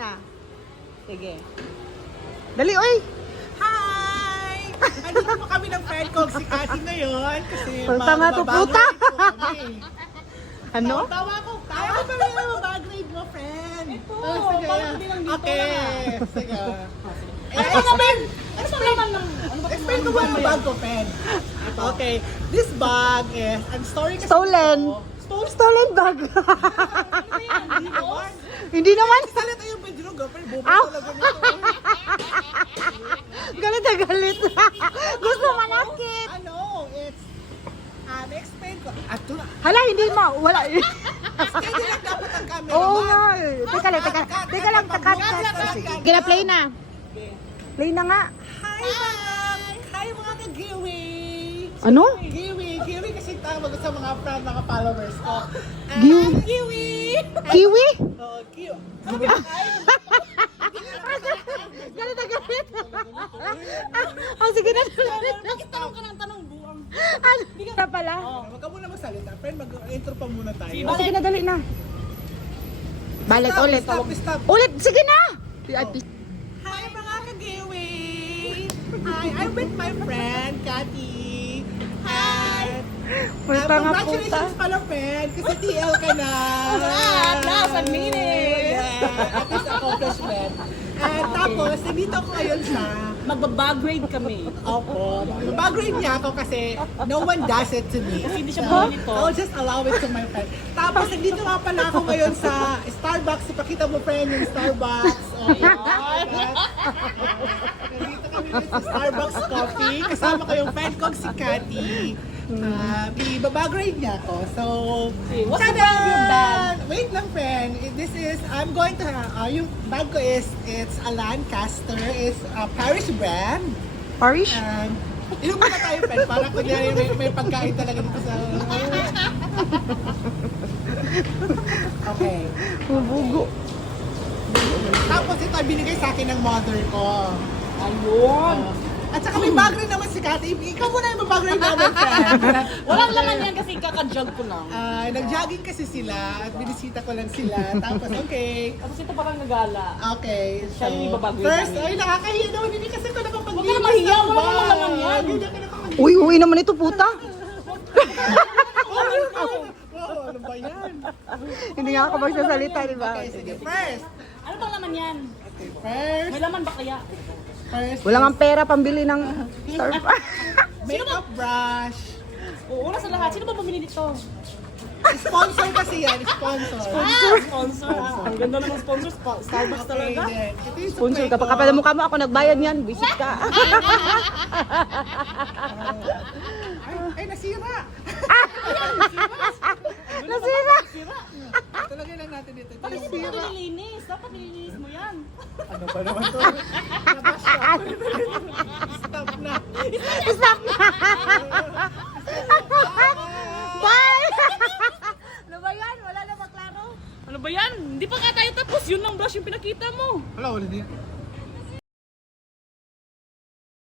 na. Sige. Dali, oy! Hi! Andito po kami ng friend ko si Cassie ngayon kasi Punta nga to, puta. Ano? Tawa ko pa rin yung mag-grade mo, friend. Ito, sige. Okay, sige. Explain ko ba yung bag ko, friend? Okay, this bag is, ang story kasi Stolen. Stolen bag. Hindi naman. Salit yung bedroom, girlfriend. Bubo Ow. talaga nito. Galit na galit. Gusto manakit. Ano, it's, explain ko. Ato na. Hala, hindi mo. Wala. Steady lang dapat ang camera. Oo nga. Teka lang. Gina play na. Play na nga. Hi mga ka-giwi. Ano? Giwi kasi tawag sa mga friend, mga followers ko. Giwi? Giwi. Kiwi? Oo, giwi. Sabi ko, Galit na galit. Sige na. bakit tanong ka ng tanong buang? Ano? Na pala? Wag ka muna magsalita. Friend, mag-intro pa muna tayo. Sige na, dali na. Balik Stop, ulit. stop. Ulit, sige na. Hi mga ka-giwi. I'm with my friend, Cathy. Hi. Punta nga puta. Congratulations pala, friend. Kasi TL ka na. Last a minute. Yeah, at least accomplishment. And tapos, nandito ako ngayon sa Magbabag-grade kami. Opo. Mag-grade niya ako kasi no one does it to me. Kasi hindi siya bumili to. I'll just allow it to my friend. Tapos, nandito nga pala ako ngayon sa Starbucks. Ipakita mo, friend, yung Starbucks. Oh, yan. Nandito kami ngayon sa Starbucks coffee. Kasama ko yung friend ko, si Cathy. Ibabag-grade niya ako. So, What's the brand of your bag? Wait lang, friend. This is, I'm going to, yung bag ko is, it's a Lancaster. It's a Paris brand. Parish? Inom muna tayo, friend. Para kunyari may pagkain talaga dito sa... Okay. Bubugo. Tapos ito, binigay sa akin ng mother ko. Ayun. At saka may bag rin naman si Cathy. Ikaw muna yung bag rin namin, friend. Walang laman yan kasi kakajog ko lang. Nag-jogging kasi sila at binisita ko lang sila. Tapos, okay. Tapos ito parang nagala. Okay. Siya yung ibabag rin First, namin. ay, nakakahiya naman. Hindi kasi ko nakapag-linis. Huwag ka na mahiya, ng wala namang bag. laman yan. Hindi ako nakapag-linis. Uy, naman ito puta. Oh, ano ba yan? Hindi nga ako magsasalita, di ba? Okay, sige. First. Ano bang laman yan? Okay, first. May laman ba kaya? First. Wala nga pera pambili ng Starbucks. Makeup brush. Oo, una sa lahat. Sino ba bumili nito? Sponsor kasi yan. Sponsor. Sponsor. Ang ganda ng sponsor. Starbucks talaga. then, ito yung Sponsor spray ka. ko. Kapag mukha mo ako nagbayad yan, visit ka. Ay, nasira. Nasira. Talagay lang natin dito. Ito Bakit yung hindi mo nililinis? Dapat nililinis mo yan. ano ba naman to? Nabas siya. Stop na. Stop na. Bye! Ano ba yan? Wala na maklaro. Ano ba yan? Hindi pa nga tayo tapos. Yun ang brush yung pinakita mo. Wala din.